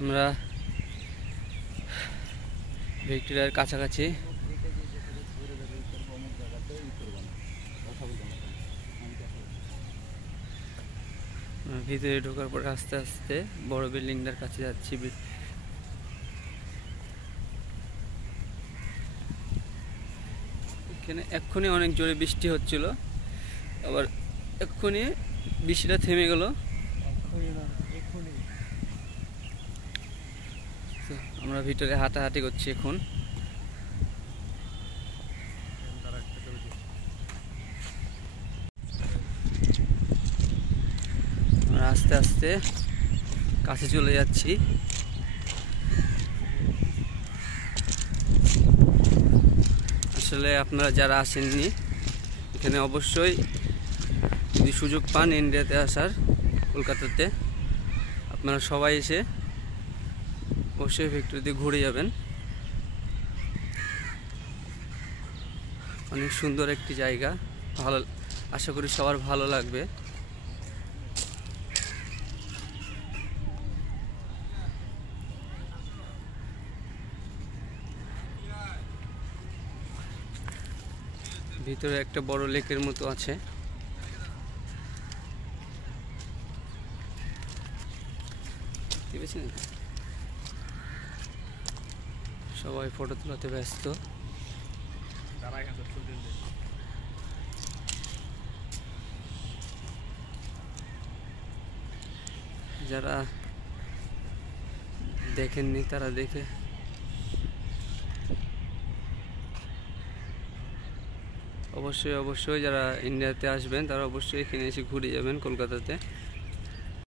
আমরা ভিক্টোরিয়ার কাছাকাছি। ভিতরে ঢোকার পর আস্তে আস্তে বড় বিল্ডিংটার কাছে যাচ্ছি। এখানে এক্ষুনি অনেক জোরে বৃষ্টি হচ্ছিল, আবার এক্ষুনি বৃষ্টিটা থেমে গেল। আমরা ভিতরে হাঁটাহাঁটি করছি এখন। আমরা আস্তে আস্তে কাছে চলে যাচ্ছি। আসলে আপনারা যারা আসেননি এখানে অবশ্যই যদি সুযোগ পান ইন্ডিয়াতে আসার, কলকাতাতে, আপনারা সবাই এসে অবশ্যই ভিক্টোরিয়াতে ঘুরে যাবেন। অনেক সুন্দর একটি জায়গা, ভালো, আশা করি সবার ভালো লাগবে। ভিতরে একটা বড় লেকের মতো আছে। সবাই ফটো তোলাতে ব্যস্ত। যারা দেখেননি তারা দেখে অবশ্যই যারা ইন্ডিয়াতে আসবেন তারা অবশ্যই এখানে এসে ঘুরে যাবেন কলকাতাতে।